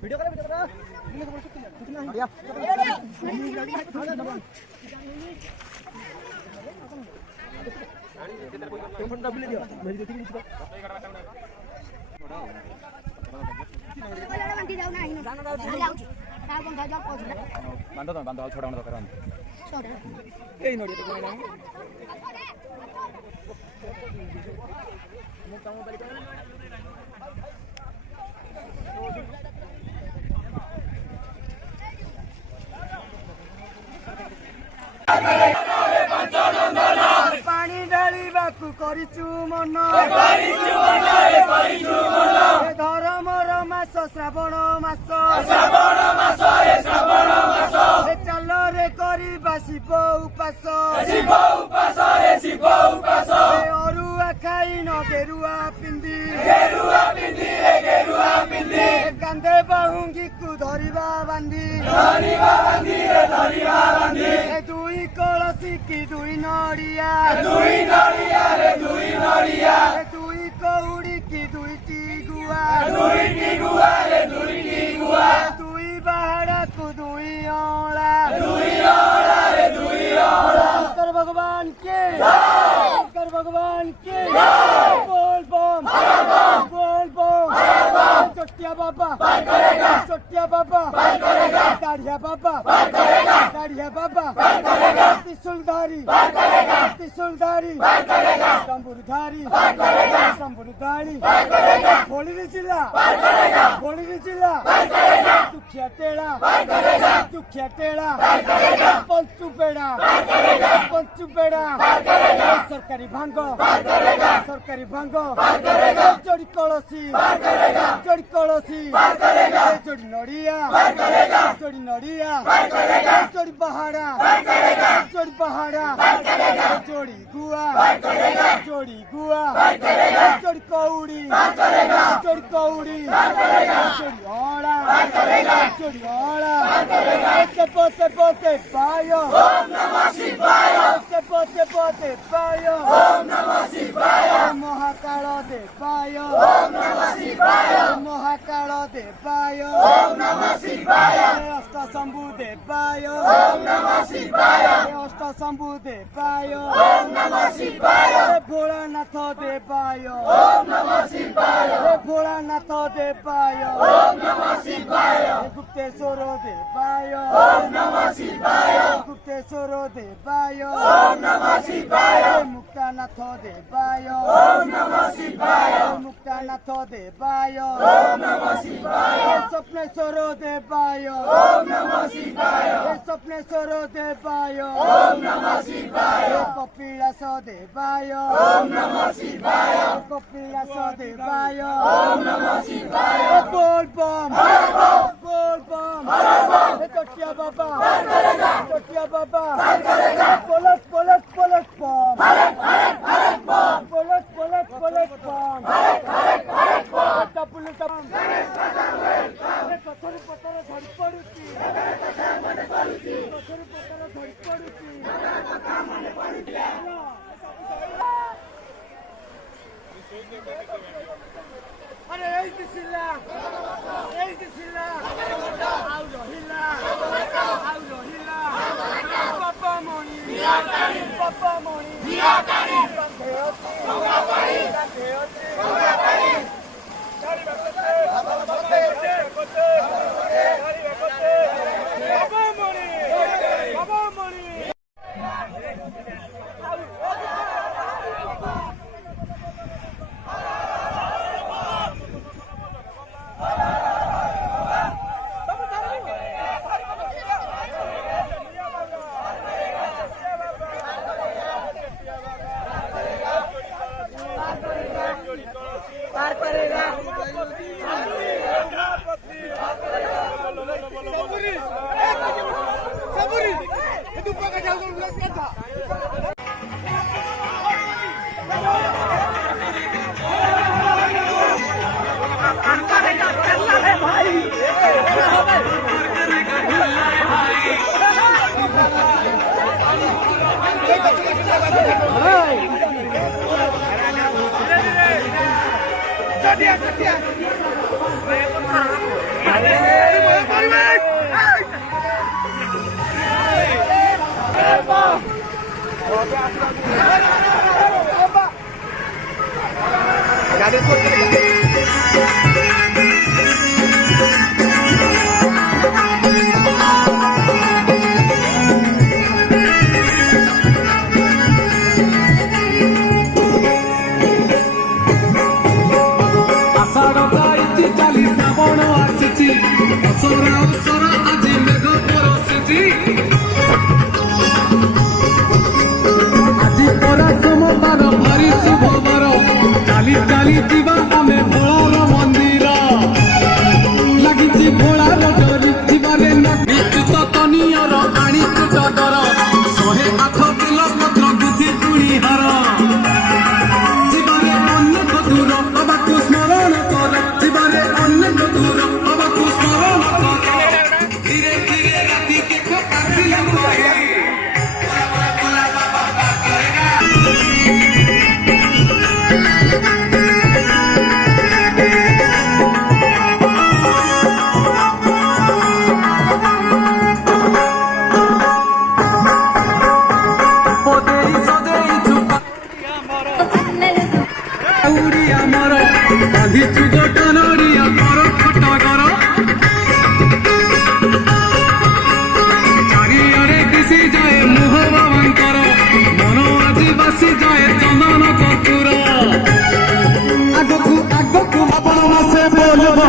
video करे पानी ढालिबाकु करिछु मन धर्मर मास श्रावण मास चल रे करिबा शिव उपास गेरुआ पिंदी कांधे बाहुंगी कु धरिबा बांधी दुई कलसी की दुई नड़िया दुई कौड़ी की दुईटी गुआ दुई बाहड़ा को दुई औला शंकर भगवान के बोल बम चोटिया बाबा दाढ़िया बाबा त्रिशूलधारी शंभुधारी होली जिला दुखिया टेड़ा पंचू पेड़ा सरकारी भांग चोरी कलसी चोरी नड़िया चोरी पहाड़ा चोरी गुआ चोरी कौड़ी चोरी औड़ा पोते पायो पोते पायो महाकाल दे पायो अष्ट शंभु दे पायो भोलानाथ दे पायो गुप्तेश्वर दे पायो मुक्तानाथ दे पायो स्वप्नेश्वर दे पायो कपिलास दे पायो बोल बम चोटिया बाबा पलट बम पत्थर झड़ी पड़ुची अरे এই দিছিলা আউ রহিলা বাবা মণি शहे 8 किलो पत्र गुथि चुड़ी हार जीवन ଆମର ବାନ୍ଧିଛୁ ଗୋଟା ନଡ଼ିଆ କର ଖଟା କର ଚାରିଆଡ଼େ ଦିଶି ଯାଏ ମୁହ ବାବାଙ୍କର ମନ ଆଜି ବାସି ଯାଏ ଚନ୍ଦନ କର୍ପୂର ଆଗକୁ ଆଗକୁ ଆପଣ ମାସେ ବୋଲବ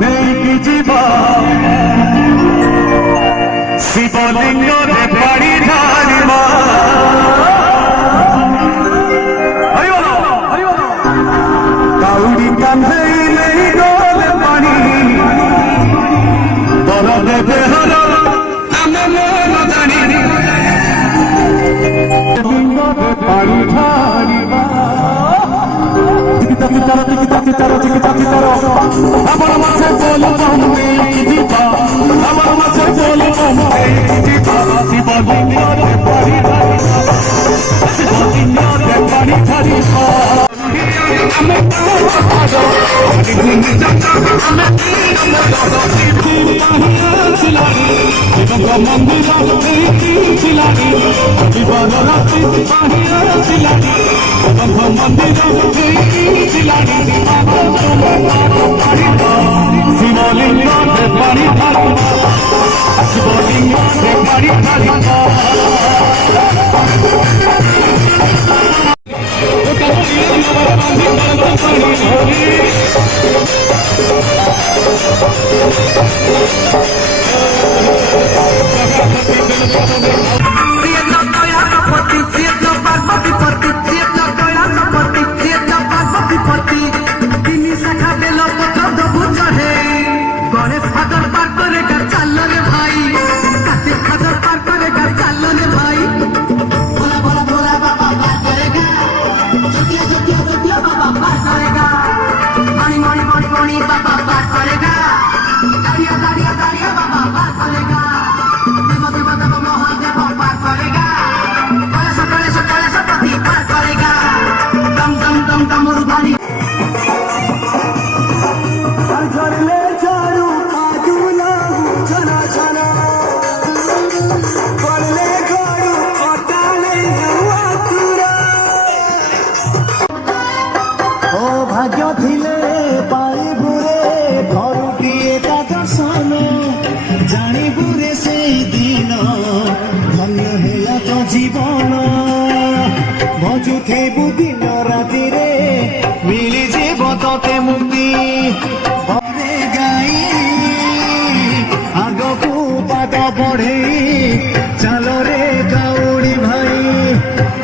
ନେଇକି ଯିବା ଶିବଲିଙ୍ଗରେ ପାଣି ଢାଳିବା କାଉଡ଼ି କାନ୍ଧେଇ ନେଇ ଗଲେ ପାଣି ବର ଦେବେ ହର ଆମେ ମନ ଜାଣି ଲିଙ୍ଗରେ ପାଣି ଢାଳିବା আমার মাঝে বলবো নেই দিবা আমার মাঝে বলবো নেই দিবা শিবলিঙ্গরে পানি ঢালিবা শিবলিঙ্গরে পানি ঢালিবা আমি মন্দির ছিলানি জীবন রাতি বাহির ছিলানি মন্দির ছিলানি শিবলিঙ্গরে পানি ঢালিবা শিবলিঙ্গরে পানি ঢালিবা জীবন ভজুথিবু দিন রাতিরে মিলি যাব তোতে মুক্তি ঘরে গাই আগকু পাদ বঢ়েই চালরে কাউড়ি ভাই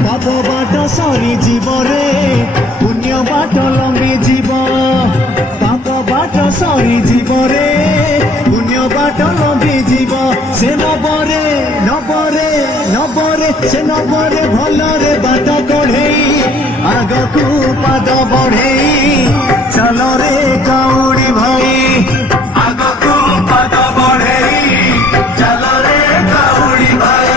পাপ বাট সরি জীবরে পুণ্য বাট লম্বি জীব পাপ বাট সরি জীবরে পুণ্য বাট লম্বি জীব সে নবরে নবরে নবরে সে নবরে ভলরে বাট কঢ়েই আগকু পাদ বঢ়েই চালরে কাউড়ি ভাই আগকু পাদ বঢ়েই চালরে কাউড়ি ভাই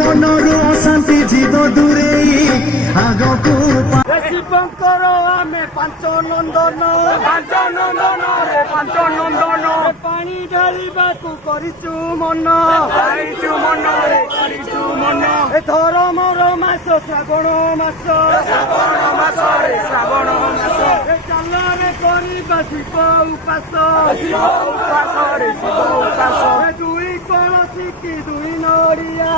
মনরু অশান্তি জীব দূরে আগকু শিবঙ্কর আমি ପାଞ୍ଚ ନନ୍ଦନ ପାଣି ଢାଳିବାକୁ କରିଛୁ ମନ ଏ ଧରମର ମାସ ଶ୍ରାବଣ ମାସ ଏ ଚାଲରେ କରିବା ଶିବ ଉପାସ ଏ ଦୁଇ କଳସି କି ଦୁଇ ନଡ଼ିଆ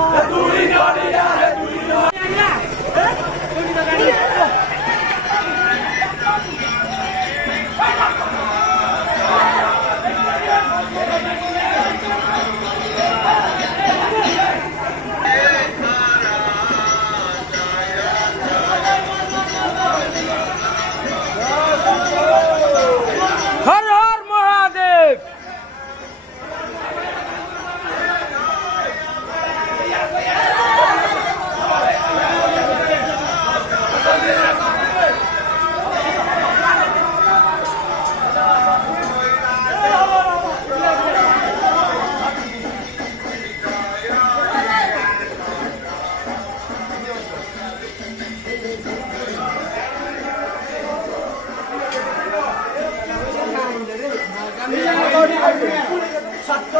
ছাত্র